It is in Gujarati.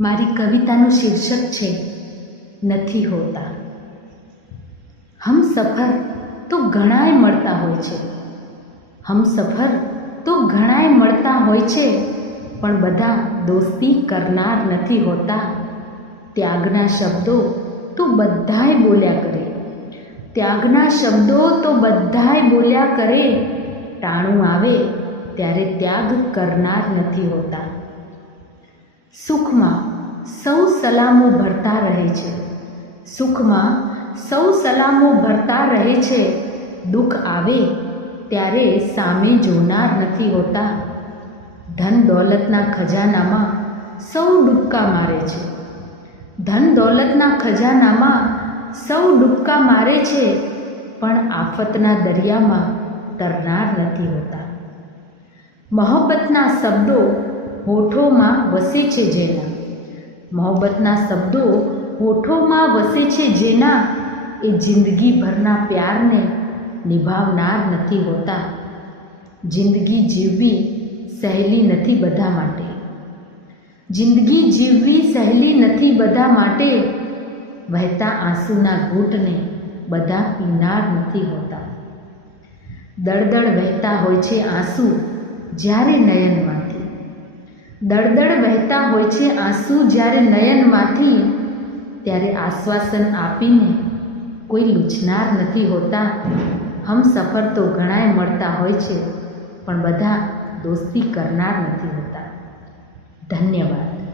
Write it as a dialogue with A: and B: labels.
A: મારી કવિતાનું શીર્ષક છે, નથી હોતા. હમ સફર તો ઘણાય મળતા હોય છે. હમ સફર તો ઘણાય મળતા હોય છે, પણ બધા દોસ્તી કરનાર નથી હોતા. ત્યાગના શબ્દો તો બધાય બોલ્યા કરે. ત્યાગના શબ્દો તો બધાય બોલ્યા કરે. ટાણું આવે ત્યારે ત્યાગ કરનાર નથી હોતા. સુખમાં સૌ સલામો ભરતા રહે છે. સુખમાં સૌ સલામો ભરતા રહે છે. દુઃખ આવે ત્યારે સામે જોનાર નથી હોતા. ધન દોલતના ખજાનામાં સૌ ડૂબકા મારે છે. ધન દોલતના ખજાનામાં સૌ ડૂબકા મારે છે, પણ આફતના દરિયામાં તરનાર નથી હોતા. મોહબ્બતના શબ્દો હોઠોમાં વસે છે જેના. મોહબ્બતના શબ્દો હોઠોમાં વસે છે જેના. એ જિંદગીભરના પ્યારને નિભાવનાર નથી હોતા. જિંદગી જીવવી સહેલી નથી બધા માટે. જિંદગી જીવવી સહેલી નથી બધા માટે. વહેતા આંસુના ઘૂંટને બધા પીનાર નથી હોતા. દળદળ વહેતા હોય છે આંસુ જ્યારે નયનમાંથી દળદળ વહેતા હોય છે આંસુ જ્યારે નયનમાંથી, ત્યારે આશ્વાસન આપીને કોઈ લૂછનાર નથી હોતા. હમ સફર તો ઘણાય મળતા હોય છે, પણ બધા દોસ્તી કરનાર નથી હોતા. ધન્યવાદ.